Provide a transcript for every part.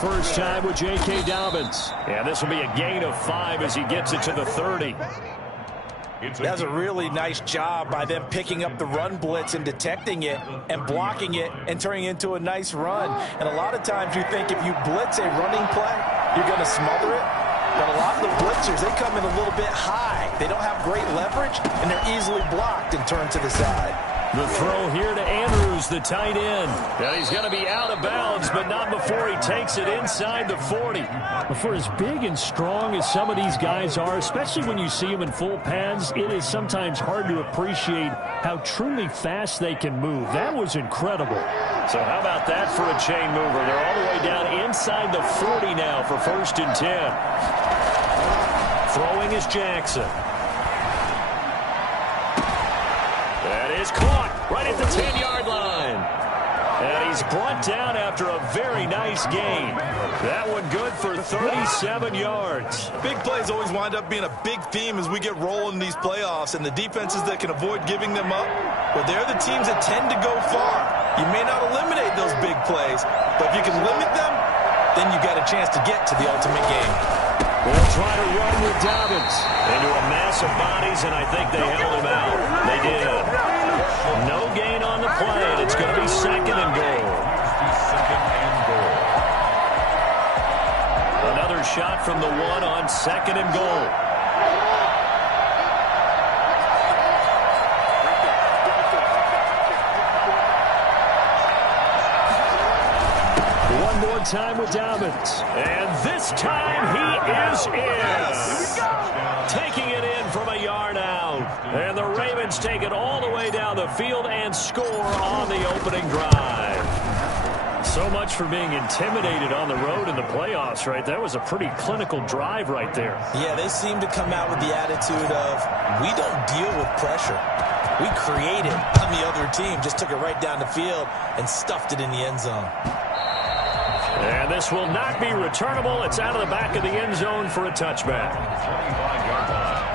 first time with J.K. Dobbins. And this will be a gain of 5 as he gets it to the 30. That's a really nice job by them picking up the run blitz and detecting it and blocking it and turning it into a nice run. And a lot of times you think if you blitz a running play, you're going to smother it. But a lot of the blitzers, they come in a little bit high. They don't have great leverage, and they're easily blocked and turned to the side. The throw here to Andrews, the tight end. And he's going to be out of bounds, but not before he takes it inside the 40. For as big and strong as some of these guys are, especially when you see them in full pads, it is sometimes hard to appreciate how truly fast they can move. That was incredible. So how about that for a chain mover? They're all the way down inside the 40 now for 1st and 10. Throwing is Jackson. That is caught right at the 10-yard line. And he's brought down after a very nice gain. That one good for 37 yards. Big plays always wind up being a big theme as we get rolling in these playoffs, and the defenses that can avoid giving them up, well, they're the teams that tend to go far. You may not eliminate those big plays, but if you can limit them, then you got a chance to get to the ultimate game. They'll try to run with Dobbins into a mass of bodies, and I think they held him out. They did. No gain on the play, and it's going to be 2nd and goal. Another shot from the 1 on 2nd and goal. One more time with Dobbins. And this time he is in. Taking it in from a yard out. And the Ravens take it all the way down the field and score on the opening drive. So much for being intimidated on the road in the playoffs, right? That was a pretty clinical drive right there. Yeah, they seem to come out with the attitude of, we don't deal with pressure. We create it on the other team. Just took it right down the field and stuffed it in the end zone. And this will not be returnable. It's out of the back of the end zone for a touchback. 25-yard line.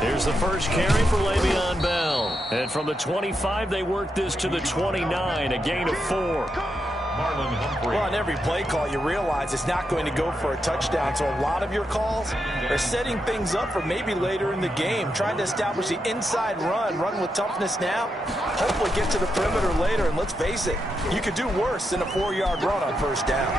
Here's the first carry for Le'Veon Bell. And from the 25, they work this to the 29, a gain of 4. Well, on every play call, you realize it's not going to go for a touchdown. So a lot of your calls are setting things up for maybe later in the game, trying to establish the inside run with toughness now, hopefully get to the perimeter later. And let's face it, you could do worse than a 4-yard run on 1st down.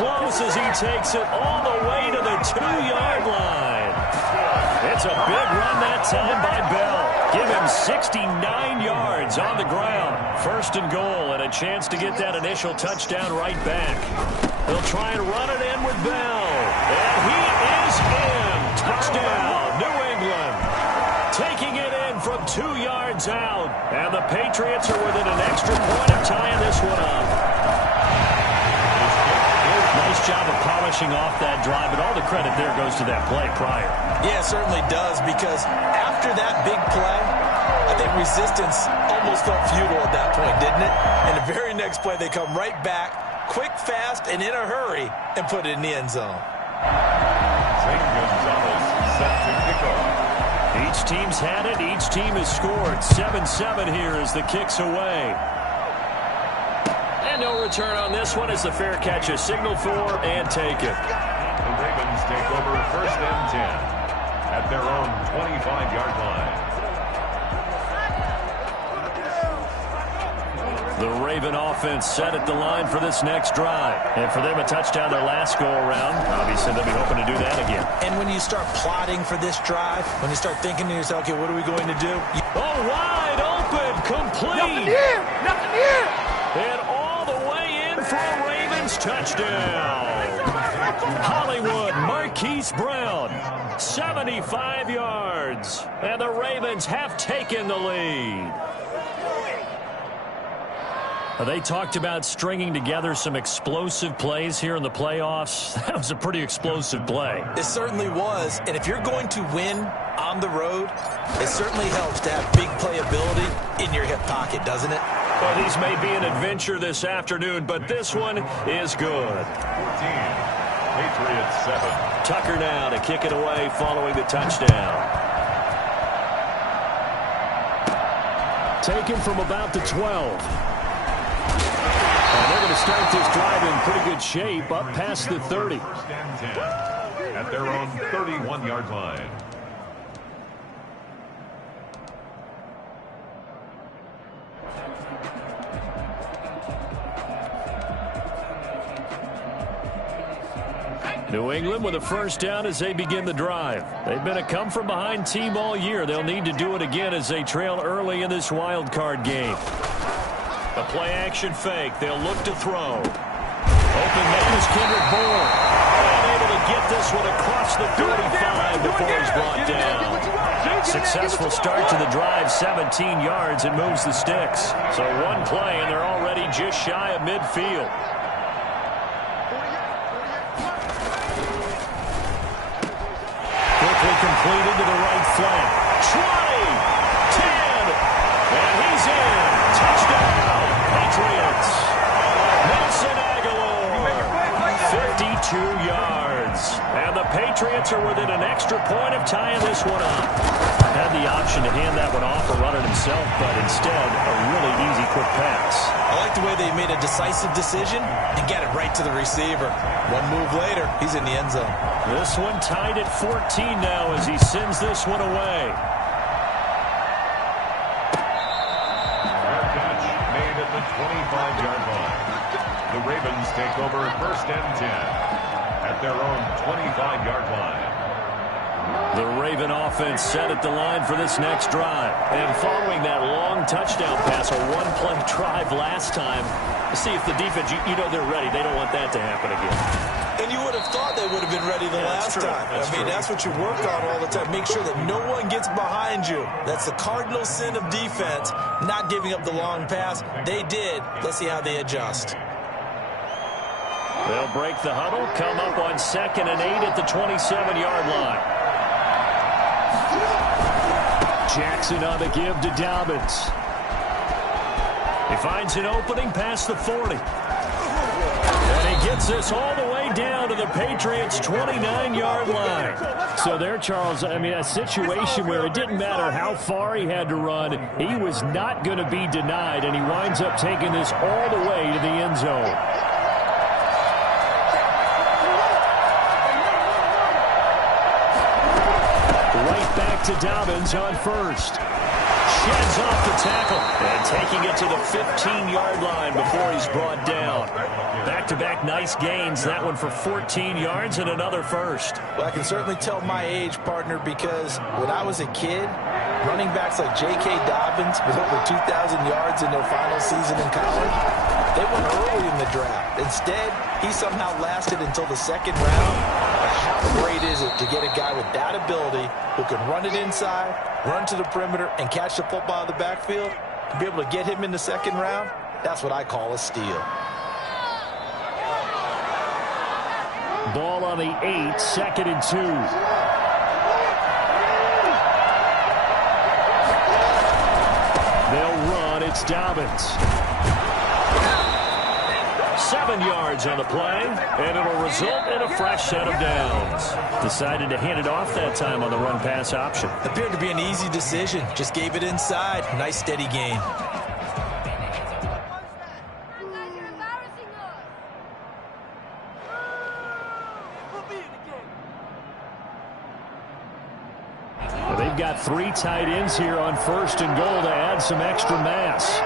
Close as he takes it all the way to the 2-yard line. It's a big run that time by Bell. Give him 69 yards on the ground. 1st and goal and a chance to get that initial touchdown right back. They'll try and run it in with Bell. And he is in. Touchdown, New England. Taking it in from 2 yards out. And the Patriots are within an extra point of tying this one up. Nice job of polishing off that drive, but all the credit there goes to that play prior. Yeah, it certainly does, because after that big play, I think resistance almost felt futile at that point, didn't it? And the very next play, they come right back, quick, fast, and in a hurry, and put it in the end zone. Each team's had it. Each team has scored. 7-7 here as the kick's away. And no return on this one as the fair catch is signaled for and taken. The Ravens take over 1st and 10 at their own 25-yard line. The Raven offense set at the line for this next drive. And for them, a touchdown their last go-around. Obviously, they'll be hoping to do that again. And when you start plotting for this drive, when you start thinking to yourself, okay, what are we going to do? Oh, wide open, complete. Nothing here, nothing here. And all the way in for a Ravens touchdown. Hollywood Marquise Brown, 75 yards. And the Ravens have taken the lead. They talked about stringing together some explosive plays here in the playoffs. That was a pretty explosive play. It certainly was. And if you're going to win on the road, it certainly helps to have big playability in your hip pocket, doesn't it? Well, these may be an adventure this afternoon, but this one is good. 14, Patriots 7. Tucker now to kick it away following the touchdown. Taken from about the 12. And they're going to start this drive in pretty good shape up past the 30. First and 10 at their own 31-yard line. New England with a first down as they begin the drive. They've been a come-from-behind team all year. They'll need to do it again as they trail early in this wild card game. A play-action fake. They'll look to throw. Open man is Kendrick Bourne. And able to get this one across the 35 before he's brought down. Successful start to the drive, 17 yards, and moves the sticks. So one play, and they're already just shy of midfield. Quickly completed to the right flank. 20, 10, and he's in. Touchdown, Patriots. Nelson Aguilar, 52 yards. And the Patriots are within an extra point of tying this one up. Had the option to hand that one off or run it himself, but instead, a really easy quick pass. I like the way they made a decisive decision and get it right to the receiver. One move later, he's in the end zone. This one tied at 14 now as he sends this one away. Fair catch made at the 25-yard line. The Ravens take over first and 10 at their own 25-yard line. The Raven offense set at the line for this next drive. And following that long touchdown pass, a one-play drive last time, see if the defense, you know they're ready. They don't want that to happen again. And you would have thought they would have been ready the last time. That's what you work on all the time. Make sure that no one gets behind you. That's the cardinal sin of defense, not giving up the long pass. They did. Let's see how they adjust. They'll break the huddle, come up on 2nd and 8 at the 27-yard line. Jackson on the give to Dobbins. He finds an opening past the 40. And he gets this all the way down to the Patriots' 29-yard line. So there, Charles, a situation where it didn't matter how far he had to run, he was not going to be denied, and he winds up taking this all the way to the end zone. Right back to Dobbins on first. Sheds off the tackle and taking it to the 15-yard line before he's brought down. Back-to-back nice gains. That one for 14 yards and another first. Well, I can certainly tell my age, partner, because when I was a kid, running backs like J.K. Dobbins with over 2,000 yards in their final season in college, they went early in the draft. Instead, he somehow lasted until the second round. How great is it to get a guy with that ability who can run it inside, run to the perimeter, and catch the football in the backfield? To be able to get him in the second round, that's what I call a steal. Ball on the 8, 2nd and 2. They'll run. It's Dobbins. 7 yards on the play, and it'll result in a fresh set of downs. Decided to hand it off that time on the run-pass option. Appeared to be an easy decision. Just gave it inside. Nice, steady gain. Well, they've got 3 tight ends here on 1st and goal to add some extra mass.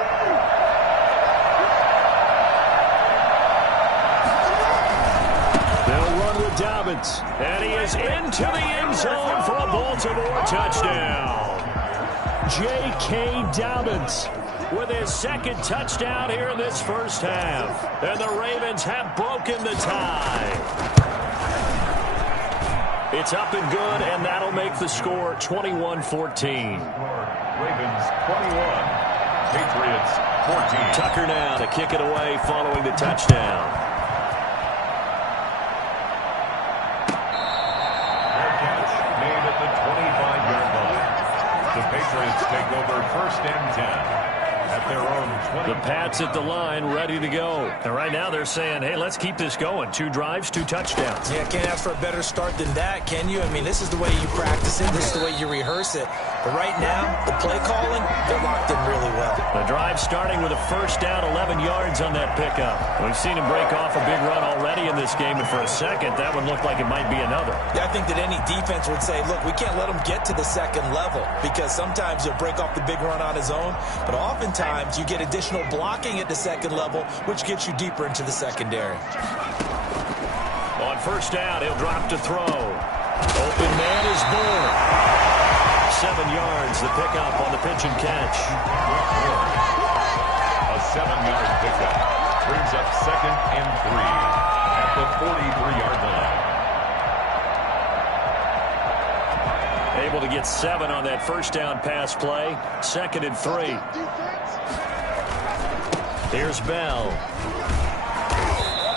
Dobbins, and he is into the end zone for a Baltimore touchdown. J.K. Dobbins with his 2nd touchdown here in this first half. And the Ravens have broken the tie. It's up and good, and that'll make the score 21-14. Ravens 21, Patriots 14. Tucker now to kick it away following the touchdown. Fair catch made at the 25-yard line. The Patriots take over 1st and 10. At their own 20. The Pats at the line, ready to go. And right now they're saying, hey, let's keep this going. 2 drives, 2 touchdowns. Yeah, can't ask for a better start than that, can you? I mean, this is the way you practice it. This is the way you rehearse it. But right now, the play calling, they're locked in really well. The drive starting with a 1st down, 11 yards on that pickup. We've seen him break off a big run already in this game, and for a second, that one looked like it might be another. Yeah, I think that any defense would say, look, we can't let him get to the second level, because sometimes he'll break off the big run on his own, but oftentimes you get additional blocking at the second level, which gets you deeper into the secondary. On 1st down, he'll drop to throw. Open man is born. 7 yards, the pickup on the pitch and catch. A 7-yard pickup brings up 2nd and 3 at the 43-yard line. Able to get 7 on that 1st down pass play. 2nd and 3. Here's Bell.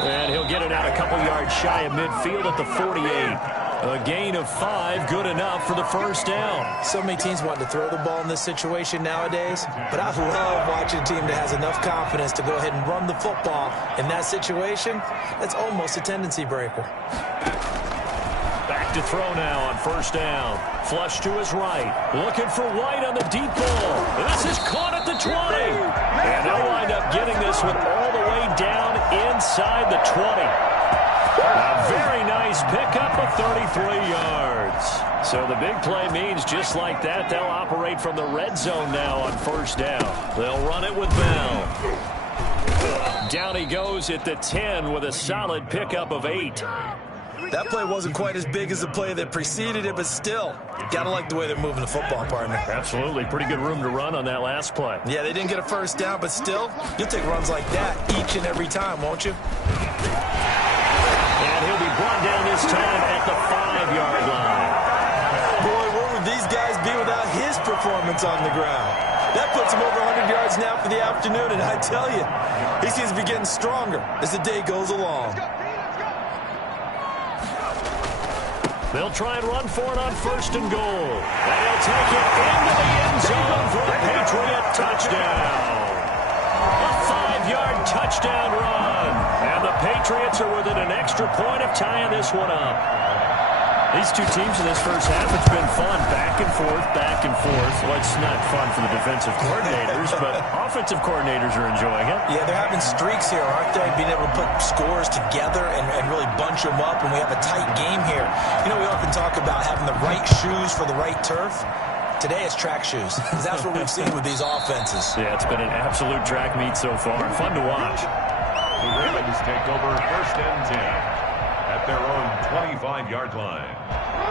And he'll get it out a couple yards shy of midfield at the 48. A gain of 5, good enough for the 1st down. So many teams want to throw the ball in this situation nowadays, but I love watching a team that has enough confidence to go ahead and run the football. In that situation, that's almost a tendency breaker. Back to throw now on 1st down. Flush to his right. Looking for White on the deep ball. This is caught at the 20. And they'll wind up getting this one all the way down inside the 20. A very nice pickup of 33 yards. So the big play means just like that, they'll operate from the red zone now on 1st down. They'll run it with Bell. Down he goes at the 10 with a solid pickup of 8. That play wasn't quite as big as the play that preceded it, but still, gotta like the way they're moving the football, partner. Absolutely. Pretty good room to run on that last play. Yeah, they didn't get a 1st down, but still, you'll take runs like that each and every time, won't you? And he'll be brought down this time at the 5-yard line. Boy, where would these guys be without his performance on the ground? That puts him over 100 yards now for the afternoon, and I tell you, he seems to be getting stronger as the day goes along. They'll try and run for it on 1st and goal. And he'll take it into the end zone for a Patriot touchdown. A 5-yard touchdown run. And the Patriots are within an extra point of tying this one up. These two teams in this first half, it's been fun. Back and forth, back and forth. Well, it's not fun for the defensive coordinators, but offensive coordinators are enjoying it. Yeah, they're having streaks here, aren't they? Being able to put scores together and really bunch them up, and we have a tight game here. You know, we often talk about having the right shoes for the right turf. Today it's track shoes, because that's what we've seen with these offenses. Yeah, it's been an absolute track meet so far. Fun to watch. The Ravens take over 1st and 10 at their own 25-yard line.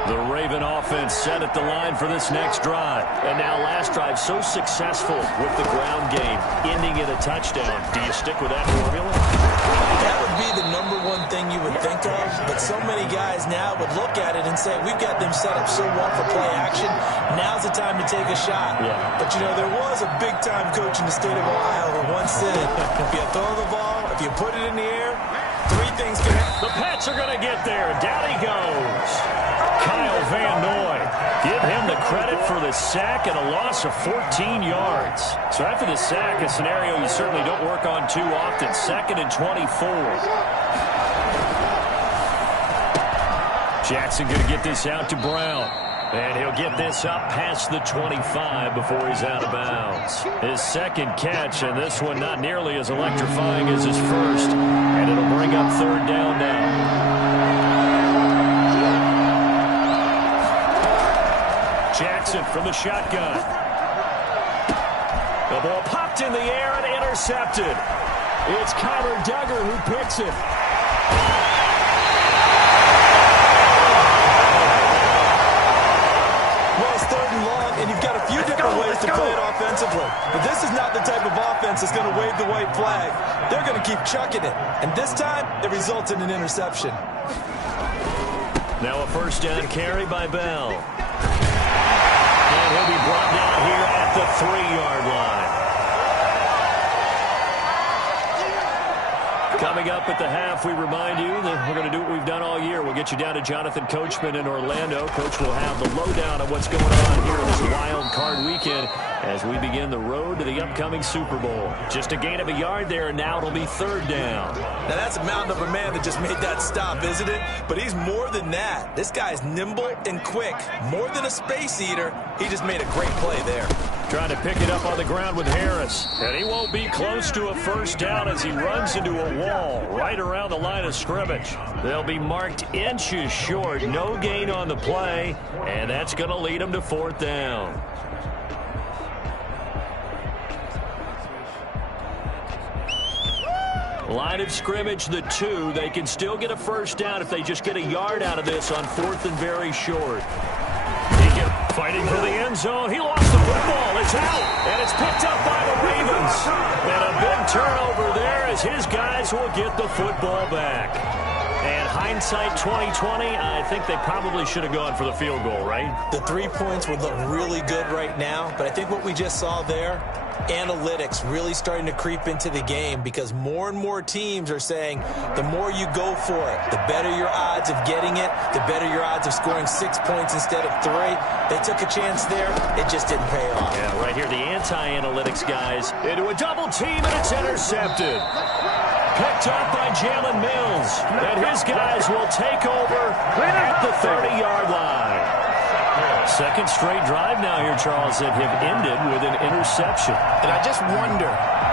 The Raven offense set at the line for this next drive. And now last drive so successful with the ground game, ending in a touchdown. Do you stick with that formula? That would be the #1 thing you would think of, but so many guys now would look at it and say, we've got them set up so well for play action, now's the time to take a shot. Yeah. But, you know, there was a big-time coach in the state of Ohio who once said, if you throw the ball, if you put it in the air, 3 things can happen. The Pats are going to get there. Down he goes. Kyle Van Noy. Give him the credit for the sack and a loss of 14 yards. So after the sack, a scenario you certainly don't work on too often. 2nd and 24. Jackson going to get this out to Brown. And he'll get this up past the 25 before he's out of bounds. His 2nd catch, and this one not nearly as electrifying as his first. And it'll bring up 3rd down now. Jackson from the shotgun. The ball popped in the air and intercepted. It's Kyler Duggar who picks it. And you've got a few different ways to play it offensively. But this is not the type of offense that's going to wave the white flag. They're going to keep chucking it. And this time, it results in an interception. Now a 1st down carry by Bell. And he'll be brought down here at the 3-yard line. Coming up at the half, we remind you that we're going to do what we've done all year. We'll get you down to Jonathan Coachman in Orlando. Coach will have the lowdown of what's going on here in this wild card weekend as we begin the road to the upcoming Super Bowl. Just a gain of a yard there, and now it'll be third down. Now that's a mountain of a man that just made that stop, isn't it? But he's more than that. This guy's nimble and quick. More than a space eater. He just made a great play there. Trying to pick it up on the ground with Harris. And he won't be close to a first down as he runs into a wall right around the line of scrimmage. They'll be marked inches short. No gain on the play. And that's going to lead them to fourth down. Line of scrimmage, the 2. They can still get a first down if they just get a yard out of this on fourth and very short. Fighting for the end zone. He lost the football. It's out, and it's picked up by the Ravens. And a big turnover there as his guys will get the football back. And hindsight 2020, I think they probably should have gone for the field goal, right? The 3 points would look really good right now, but I think what we just saw there, analytics really starting to creep into the game because more and more teams are saying the more you go for it, the better your odds of getting it, the better your odds of scoring 6 points instead of 3. They took a chance there. It just didn't pay off. Yeah, right here, the anti-analytics guys into a double team, and it's intercepted. Picked up by Jalen Mills, and his guys will take over at the 30-yard line. Second straight drive now here, Charles, that have ended with an interception. And I just wonder,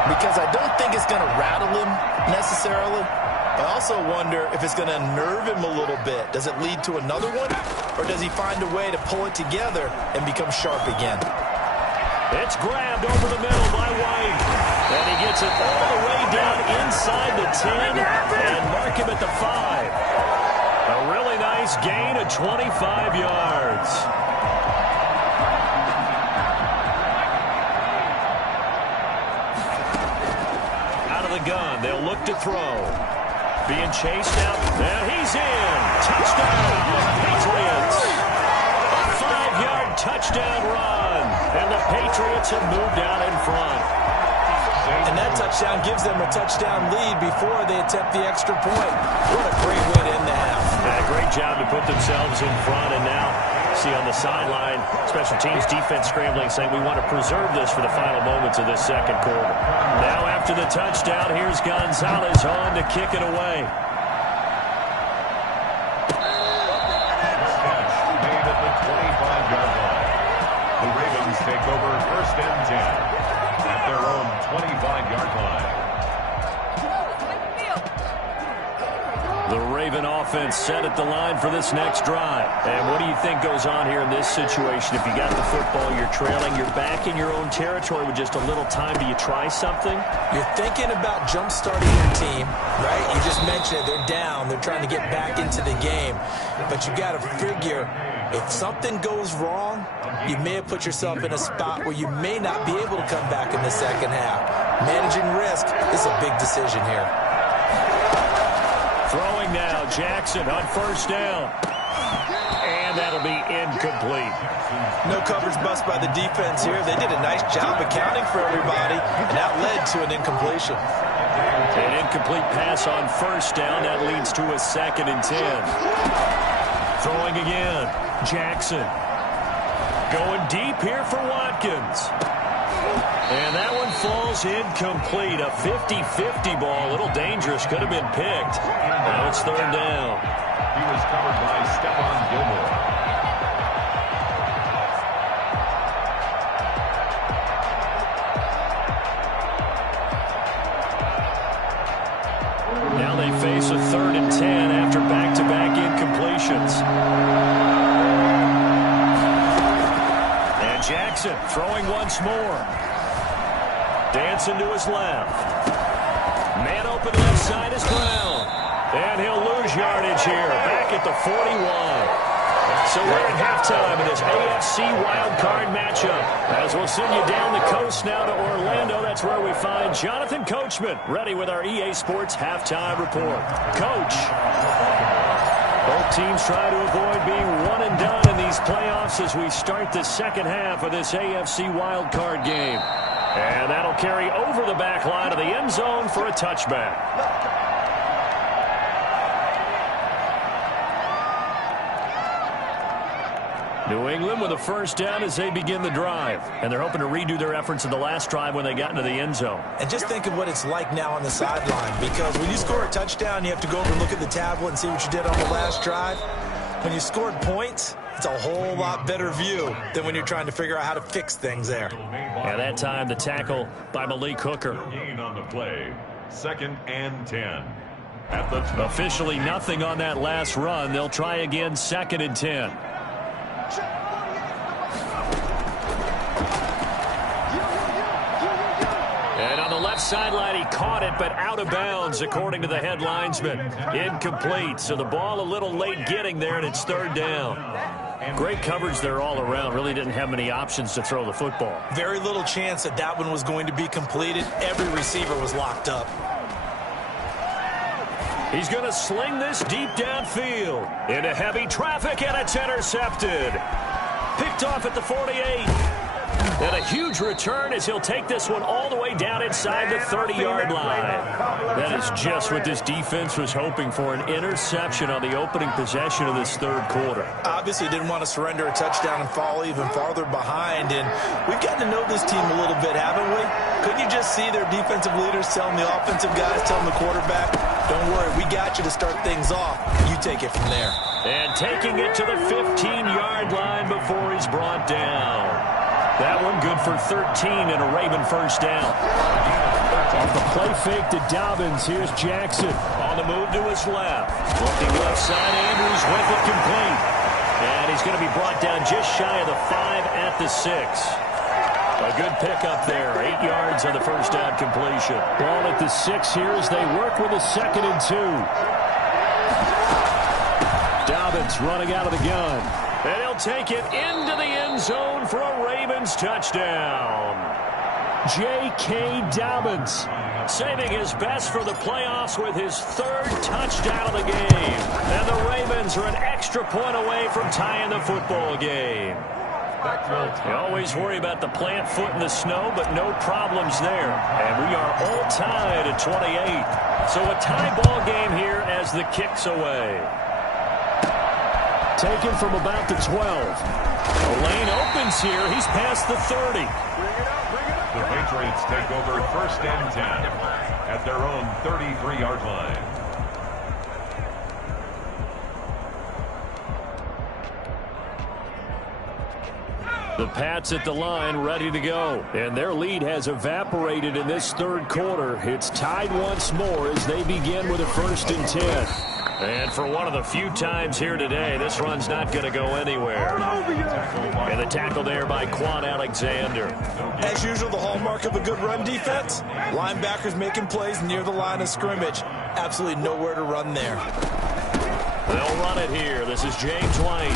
because I don't think it's going to rattle him necessarily. I also wonder if it's going to unnerve him a little bit. Does it lead to another one? Or does he find a way to pull it together and become sharp again? It's grabbed over the middle by White. And he gets it all the way down inside the 10 and mark him at the 5. A really nice gain of 25 yards. Out of the gun, they'll look to throw. Being chased out, and he's in. Touchdown, Patriots. A 5-yard touchdown run, and the Patriots have moved out in front. And that touchdown gives them a touchdown lead before they attempt the extra point. What a great way to end the half. Yeah, great job to put themselves in front, and now see on the sideline, special teams defense scrambling, saying we want to preserve this for the final moments of this second quarter. Now after the touchdown, here's Gonzalez on to kick it away. Catch made at the 25-yard line. The Ravens take over first and 10 at their own 25-yard line. The Raven offense set at the line for this next drive. And what do you think goes on here in this situation? If you got the football, you're trailing, you're back in your own territory with just a little time. Do you try something? You're thinking about jump-starting your team, right? You just mentioned it. They're down. They're trying to get back into the game. But you got to figure, if something goes wrong, you may have put yourself in a spot where you may not be able to come back in the second half. Managing risk is a big decision here. Throwing now, Jackson on first down. And that'll be incomplete. No coverage bust by the defense here. They did a nice job accounting for everybody, and that led to an incompletion. An incomplete pass on first down. That leads to a 2nd and 10. Throwing again, Jackson. Going deep here for Watkins. And that one falls incomplete. A 50-50 ball. A little dangerous. Could have been picked. Now it's third down. He was covered by Stephon Gilmore. Now they face a 3rd and 10 after back-to-back incompletions. And Jackson throwing once more. Dancing to his left. Man open left side is Brown. And he'll lose yardage here. Back at the 41. So we're at halftime in this AFC wildcard matchup. As we'll send you down the coast now to Orlando. That's where we find Jonathan Coachman, ready with our EA Sports halftime report. Coach. Both teams try to avoid being one and done in these playoffs as we start the second half of this AFC wildcard game. And that'll carry over the back line of the end zone for a touchback. New England with a first down as they begin the drive. And they're hoping to redo their efforts in the last drive when they got into the end zone. And just think of what it's like now on the sideline, because when you score a touchdown, you have to go over and look at the tablet and see what you did on the last drive. When you scored points, it's a whole lot better view than when you're trying to figure out how to fix things there. At that time, the tackle by Malik Hooker. Gain on the play. 2nd and 10. Officially nothing on that last run. They'll try again 2nd and 10. And on the left sideline, he caught it, but out of bounds, according to the head linesman. Incomplete, so the ball a little late getting there, and it's 3rd down. Great coverage there all around. Really didn't have many options to throw the football. Very little chance that that one was going to be completed. Every receiver was locked up. He's going to sling this deep downfield into heavy traffic, and it's intercepted. Picked off at the 48. And a huge return as he'll take this one all the way down inside the 30-yard line. That is just what this defense was hoping for, an interception on the opening possession of this 3rd quarter. Obviously didn't want to surrender a touchdown and fall even farther behind. And we've gotten to know this team a little bit, haven't we? Couldn't you just see their defensive leaders telling the offensive guys, telling the quarterback, don't worry, we got you to start things off. You take it from there. And taking it to the 15-yard line before he's brought down. That one good for 13 and a Raven first down. Off the play fake to Dobbins, here's Jackson. On the move to his left. Looking left side, Andrews with it complete. And he's going to be brought down just shy of the 5 at the 6. A good pickup there. 8 yards on the first down completion. Ball at the 6 here as they work with a 2nd and 2. Dobbins running out of the gun. And he'll take it into the end zone for a Ravens touchdown. J.K. Dobbins saving his best for the playoffs with his 3rd touchdown of the game. And the Ravens are an extra point away from tying the football game. You always worry about the plant foot in the snow, but no problems there. And we are all tied at 28. So a tie ball game here as the kick's away. Taken from about the 12. The lane opens here. He's past the 30. The Patriots take over 1st and 10 at their own 33-yard line. The Pats at the line ready to go. And their lead has evaporated in this 3rd quarter. It's tied once more as they begin with a 1st and 10. And for one of the few times here today, this run's not going to go anywhere. And the tackle there by Quan Alexander. As usual, the hallmark of a good run defense, linebackers making plays near the line of scrimmage. Absolutely nowhere to run there. They'll run it here. This is James White.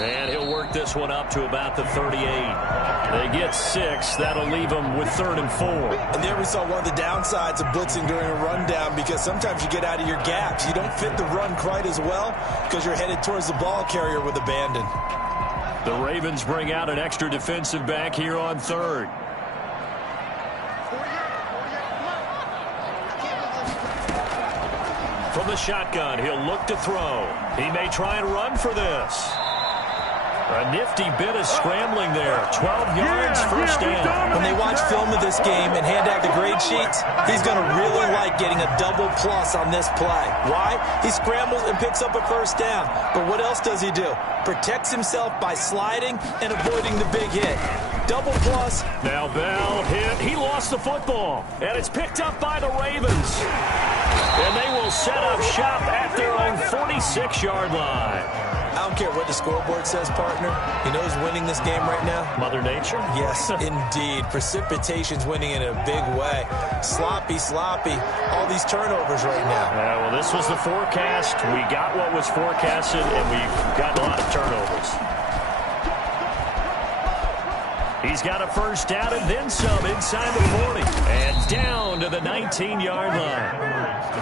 And he'll work this one up to about the 38. They get 6. That'll leave them with 3rd and 4. And there we saw one of the downsides of blitzing during a rundown, because sometimes you get out of your gaps. You don't fit the run quite as well because you're headed towards the ball carrier with abandon. The Ravens bring out an extra defensive back here on 3rd. From the shotgun, he'll look to throw. He may try and run for this. A nifty bit of scrambling there. 12 yards, first down. When they watch film of this game and hand out the grade sheets, he's going to really like getting a double plus on this play. Why? He scrambles and picks up a first down. But what else does he do? Protects himself by sliding and avoiding the big hit. Double plus. Now Bell hit. He lost the football. And it's picked up by the Ravens. And they will set up shop at their own 46-yard line. I don't care what the scoreboard says, partner. You know who's winning this game right now? Mother Nature? Yes, indeed. Precipitation's winning in a big way. Sloppy, sloppy. All these turnovers right now. Yeah, well, this was the forecast. We got what was forecasted, and we've got a lot of turnovers. He's got a first down and then some inside the 40. And down to the 19-yard line.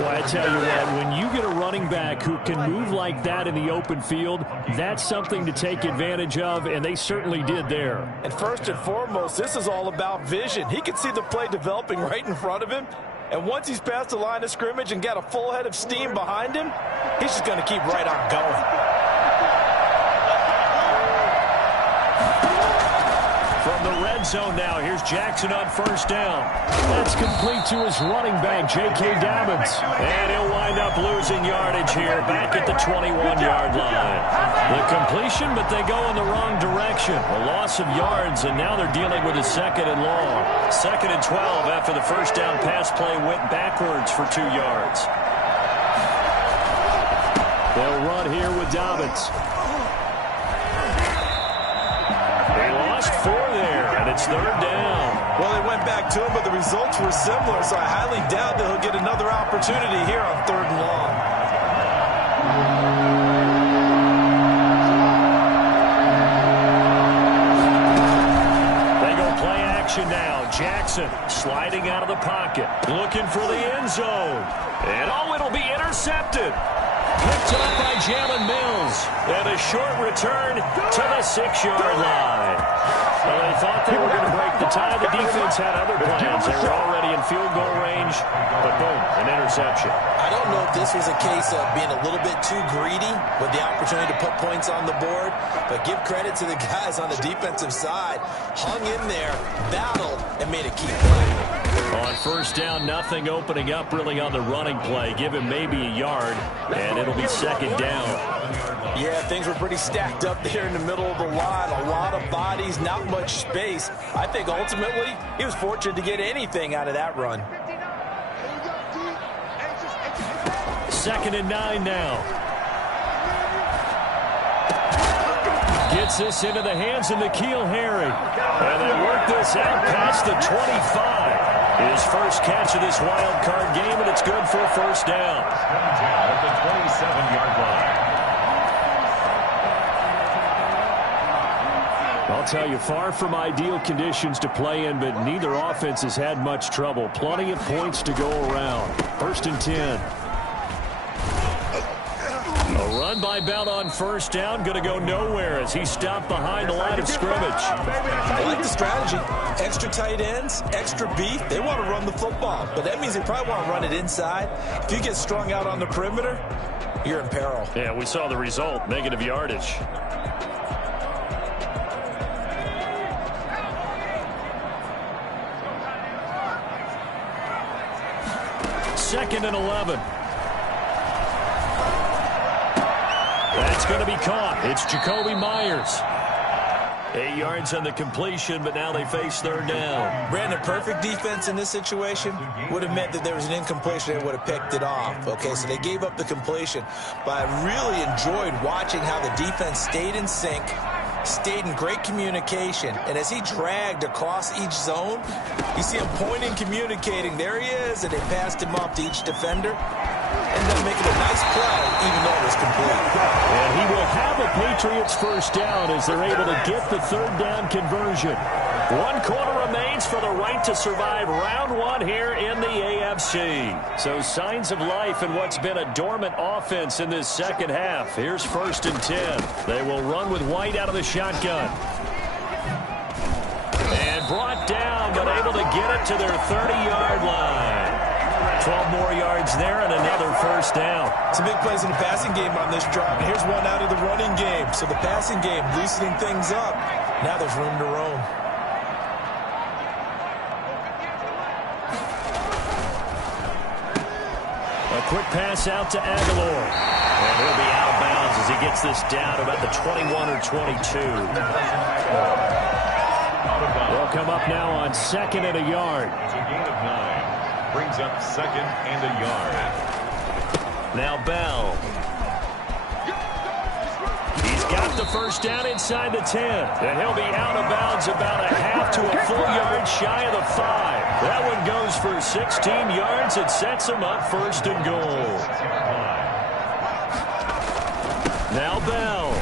Well, I tell you what, when you get a running back who can move like that in the open field, that's something to take advantage of, and they certainly did there. And first and foremost, this is all about vision. He can see the play developing right in front of him, and once he's past the line of scrimmage and got a full head of steam behind him, he's just going to keep right on going. zone now. Here's Jackson on first down. That's complete to his running back, J.K. Dobbins. And he'll wind up losing yardage here back at the 21-yard line. The completion, but they go in the wrong direction. A loss of yards, and now they're dealing with a second and long. Second and 12 after the first down pass play went backwards for 2 yards. They'll run here with Dobbins. They lost 4 there, and it's third down. Well, they went back to him, but the results were similar, so I highly doubt that he'll get another opportunity here on third and long. They go play action now. Jackson sliding out of the pocket, looking for the end zone. And, it'll be intercepted. Picked up by Jalen Mills. And a short return to the 6-yard line. Well, they thought they were going to break the tie. The defense had other plans. They were already in field goal range. But boom, an interception. I don't know if this was a case of being a little bit too greedy with the opportunity to put points on the board. But give credit to the guys on the defensive side. Hung in there, battled, and made a key play. On first down, nothing opening up really on the running play. Give him maybe a yard, and it'll be second down. Yeah, things were pretty stacked up there in the middle of the line. A lot of bodies, not much space. I think ultimately he was fortunate to get anything out of that run. Second and 9 now. Gets this into the hands of N'Keal Harry. And they work this out past the 25. His first catch of this wild card game, and it's good for a first down. At the 27-yard line. I'll tell you, far from ideal conditions to play in, but neither offense has had much trouble. Plenty of points to go around. First and 10. A run by Bell on first down, going to go nowhere as he stopped behind the line of scrimmage. I like the strategy. Extra tight ends, extra beef. They want to run the football, but that means they probably want to run it inside. If you get strung out on the perimeter, you're in peril. Yeah, we saw the result, negative yardage. Second and 11. That's going to be caught. It's Jacoby Myers. 8 yards on the completion, but now they face third down. Brandon, perfect defense in this situation would have meant that there was an incompletion. They would have picked it off. Okay, so they gave up the completion. But I really enjoyed watching how the defense stayed in sync, stayed in great communication. And as he dragged across each zone, you see him pointing, communicating. There he is, and they passed him off to each defender. Ended up making a nice play, even though it was complete. And he will have a Patriots first down as they're able to get the third down conversion. 1 quarter remains for the right to survive round 1 here in the AFC. So signs of life in what's been a dormant offense in this second half. Here's first and 10. They will run with White out of the shotgun. And brought down, but able to get it to their 30-yard line. 12 more yards there and another first down. Some big plays in the passing game on this drive. And here's one out of the running game. So the passing game loosening things up. Now there's room to roam. A quick pass out to Aguilar. And he'll be out of bounds as he gets this down about the 21 or 22. They'll come up now on second and a yard. It's a gain of 9. Brings up second and a yard. Now Bell. He's got the first down inside the 10. And he'll be out of bounds about a half to a full yard shy of the 5. That one goes for 16 yards. It sets him up first and goal. Now Bell.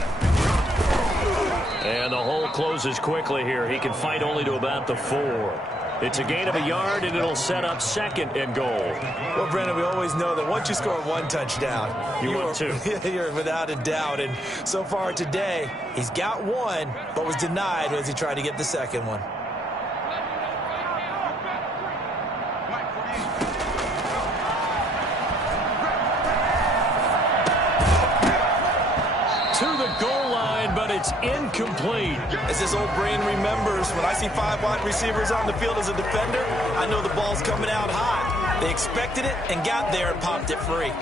And the hole closes quickly here. He can fight only to about the 4. It's a gain of a yard, and it'll set up second and goal. Well, Brandon, we always know that once you score 1 touchdown, you want 2. You're without a doubt. And so far today, he's got 1, but was denied as he tried to get the second one. To the goal line, but it's It's incomplete. As this old brain remembers, when I see 5 wide receivers on the field as a defender, I know the ball's coming out hot. They expected it and got there and popped it free.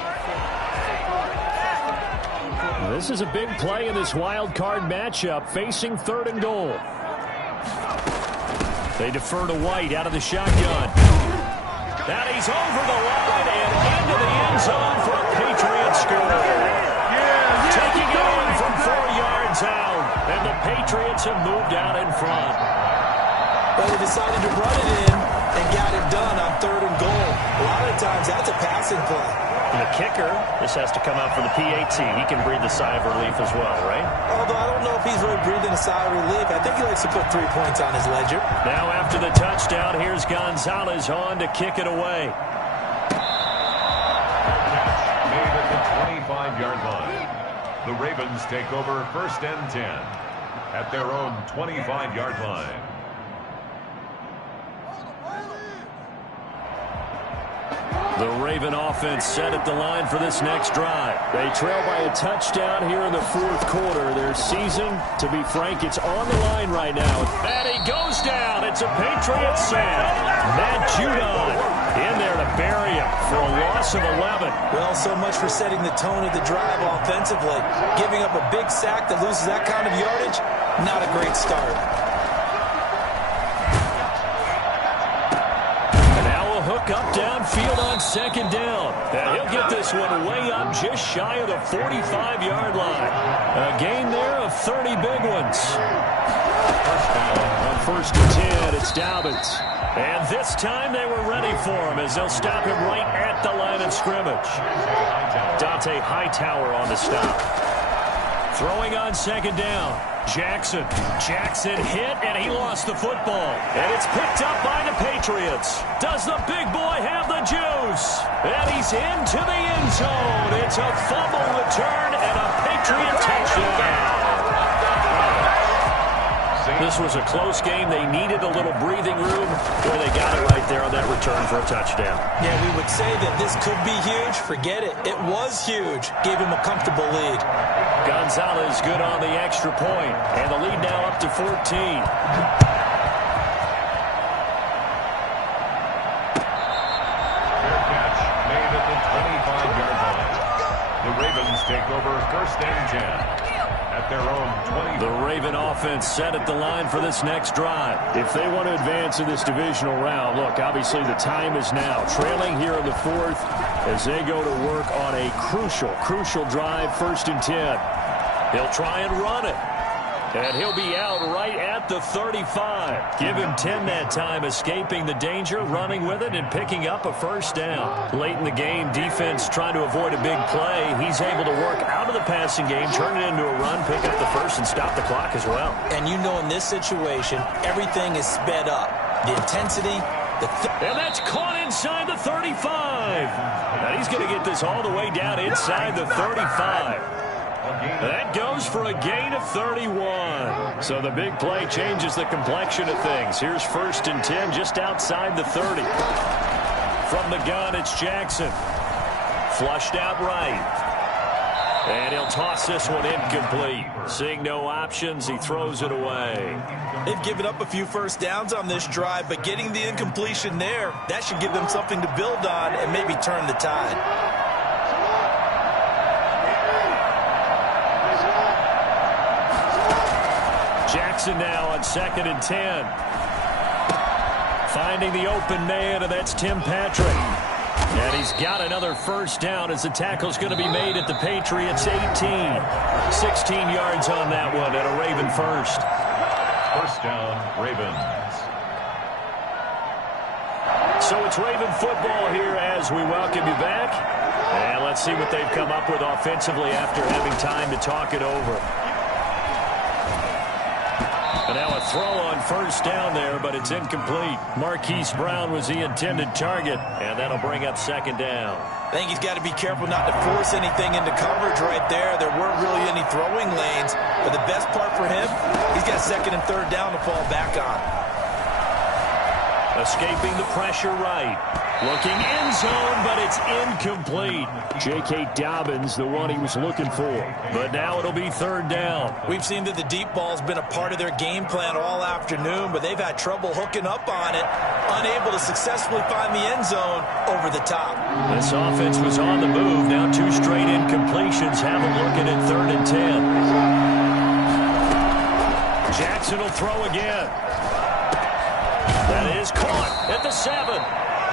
This is a big play in this wild card matchup, facing 3rd and goal. They defer to White out of the shotgun. And he's over the line and into the end zone for a Patriot score. Taking it in from 4 yards out, and the Patriots have moved out in front. Well, they decided to run it in and got it done on 3rd and goal. A lot of times that's a passing play. And the kicker, this has to come out for the PAT. He can breathe a sigh of relief as well, right? Although I don't know if he's really breathing a sigh of relief. I think he likes to put 3 points on his ledger. Now after the touchdown, here's Gonzalez on to kick it away. Made at the 25-yard line. The Ravens take over 1st and 10 at their own 25-yard line. The Raven offense set at the line for this next drive. They trail by a touchdown here in the 4th quarter. Their season, to be frank, it's on the line right now. And he goes down. It's a Patriot sack. Matt Judon in there to bury him for a loss of 11. Well, so much for setting the tone of the drive offensively. Giving up a big sack that loses that kind of yardage, not a great start. Up downfield on 2nd down. And he'll get this one way up just shy of the 45-yard line. A gain there of 30 big ones. On 1st and 10, it's Dobbins. And this time they were ready for him as they'll stop him right at the line of scrimmage. Dante Hightower on the stop. Throwing on 2nd down. Jackson hit, and he lost the football. And it's picked up by the Patriots. Does the big boy have the juice? And he's into the end zone. It's a fumble return and a Patriot touchdown. This was a close game. They needed a little breathing room. Boy, they got it right there on that return for a touchdown. Yeah, we would say that this could be huge. Forget it. It was huge. Gave him a comfortable lead. Gonzalez good on the extra point. And the lead now up to 14. Fair catch made at the 25-yard line. The Ravens take over 1st and 10. At their own 20. The Raven offense set at the line for this next drive. If they want to advance in this divisional round, look, obviously the time is now. Trailing here in the 4th as they go to work on a crucial drive, 1st and 10. He'll try and run it. And he'll be out right at the 35. Give him 10 that time, escaping the danger, running with it, and picking up a 1st down. Late in the game, defense trying to avoid a big play. He's able to work out of the passing game, turn it into a run, pick up the 1st, and stop the clock as well. And you know in this situation, everything is sped up. The intensity, and that's caught inside the 35. And he's going to get this all the way down inside the 35. That goes for a gain of 31. So the big play changes the complexion of things. Here's 1st and 10 just outside the 30. From the gun, it's Jackson. Flushed out right. And he'll toss this one incomplete. Seeing no options, he throws it away. They've given up a few 1st downs on this drive, but getting the incompletion there, that should give them something to build on and maybe turn the tide. Jackson now on 2nd and 10. Finding the open man, and that's Tim Patrick. And he's got another 1st down as the tackle's going to be made at the Patriots' 18. 16 yards on that one at a Raven 1st. 1st down, Ravens. So it's Raven football here as we welcome you back. And let's see what they've come up with offensively after having time to talk it over. And now a throw on 1st down there, but it's incomplete. Marquise Brown was the intended target, and that'll bring up 2nd down. I think he's got to be careful not to force anything into coverage right there. There weren't really any throwing lanes, but the best part for him, he's got 2nd and 3rd down to fall back on. Escaping the pressure right. Looking end zone, but it's incomplete. J.K. Dobbins, the one he was looking for. But now it'll be third down. We've seen that the deep ball's been a part of their game plan all afternoon, but they've had trouble hooking up on it, unable to successfully find the end zone over the top. This offense was on the move. Now 2 straight incompletions. Have a look at it, 3rd and 10. Jackson will throw again. That is caught at the 7.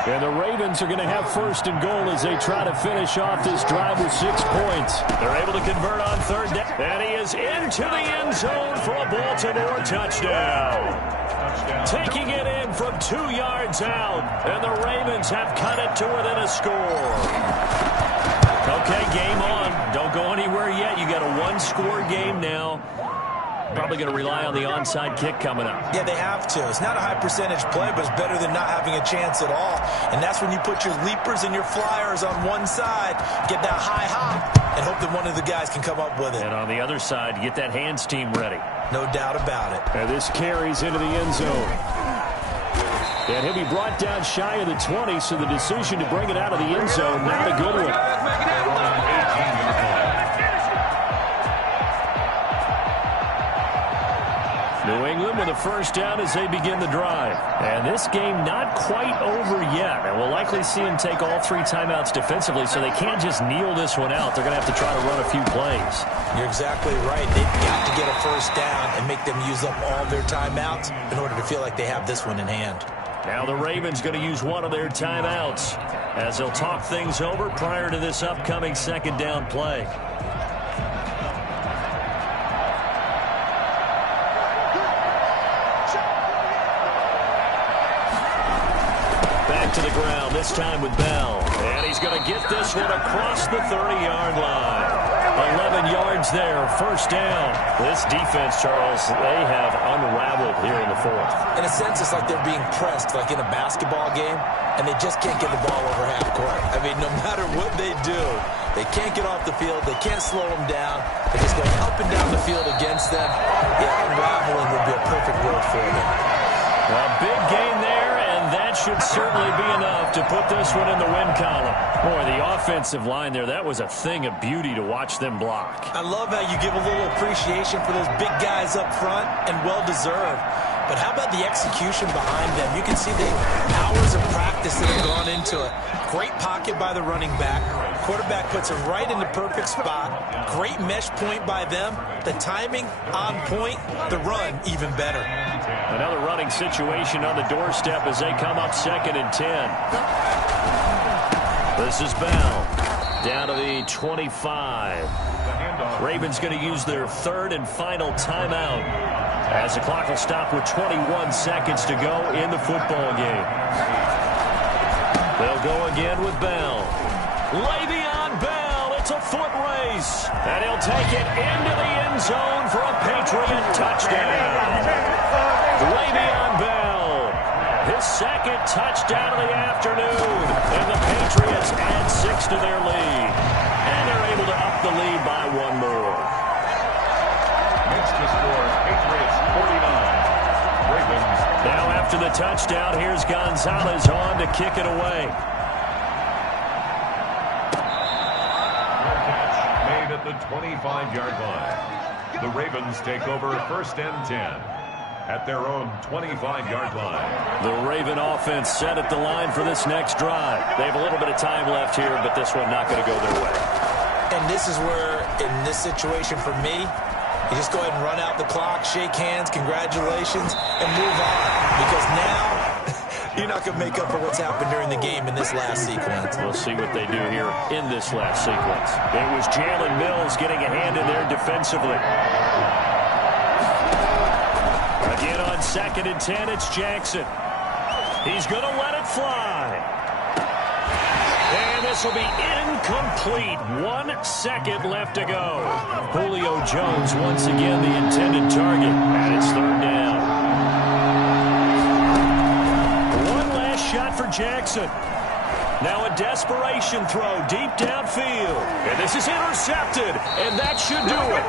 And the Ravens are going to have 1st and goal as they try to finish off this drive with 6 points. They're able to convert on 3rd down. And he is into the end zone for a Baltimore touchdown. Taking it in from 2 yards out. And the Ravens have cut it to within a score. Okay, game on. Don't go anywhere yet. You got a 1-score game now. Probably going to rely on the onside kick coming up. Yeah, they have to. It's not a high percentage play, but it's better than not having a chance at all. And that's when you put your leapers and your flyers on one side, get that high hop, and hope that one of the guys can come up with it. And on the other side, get that hands team ready. No doubt about it. And this carries into the end zone. And he'll be brought down shy of the 20, so the decision to bring it out of the end zone, not a good one. New England with a 1st down as they begin the drive. And this game not quite over yet. And we'll likely see them take all 3 timeouts defensively, so they can't just kneel this one out. They're going to have to try to run a few plays. You're exactly right. They've got to get a 1st down and make them use up all their timeouts in order to feel like they have this one in hand. Now the Ravens going to use one of their timeouts as they'll talk things over prior to this upcoming 2nd down play. To the ground, this time with Bell. And he's going to get this one across the 30-yard line. 11 yards there, 1st down. This defense, Charles, they have unraveled here in the 4th. In a sense, it's like they're being pressed, like in a basketball game, and they just can't get the ball over half court. I mean, no matter what they do, they can't get off the field. They can't slow them down. They're just going up and down the field against them. Yeah, unraveling would be a perfect word for them. A big gain there. That should certainly be enough to put this one in the win column. Boy, the offensive line there, that was a thing of beauty to watch them block. I love how you give a little appreciation for those big guys up front, and well-deserved. But how about the execution behind them? You can see the hours of practice that have gone into it. Great pocket by the running back. Quarterback puts it right in the perfect spot. Great mesh point by them. The timing on point. The run even better. Another running situation on the doorstep as they come up 2nd and 10. This is Bell. Down to the 25. Ravens going to use their 3rd and final timeout as the clock will stop with 21 seconds to go in the football game. They'll go again with Bell. Le'Veon Bell, it's a foot race. And he'll take it into the end zone for a Patriot touchdown. Le'Veon Bell, his 2nd touchdown of the afternoon. And the Patriots add 6 to their lead. And they're able to up the lead by 1 more. Next to score, Patriots 49. Ravens. Now after the touchdown, here's Gonzalez on to kick it away. Catch made at the 25-yard line. The Ravens take over 1st and 10 at their own 25-yard line. The Raven offense set at the line for this next drive. They have a little bit of time left here, but this one not going to go their way. And this is where, in this situation for me, you just go ahead and run out the clock, shake hands, congratulations, and move on. Because now, you're not going to make up for what's happened during the game in this last sequence. We'll see what they do here in this last sequence. It was Jalen Mills getting a hand in there defensively. Again on 2nd and 10, it's Jackson. He's going to let it fly. And this will be incomplete. 1 second left to go. Julio Jones once again the intended target. And it's 3rd down. One last shot for Jackson. Now a desperation throw deep downfield. And this is intercepted. And that should do it.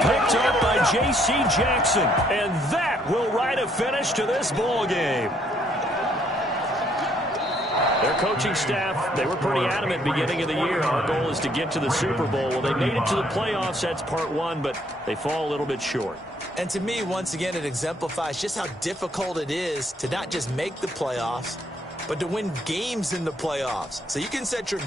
Picked up by J.C. Jackson. And that will write a finish to this ball game. Their coaching staff, they were pretty adamant beginning of the year. Our goal is to get to the Super Bowl. Well, they made it to the playoffs. That's part one, but they fall a little bit short. And to me, once again, it exemplifies just how difficult it is to not just make the playoffs, but to win games in the playoffs. So you can set your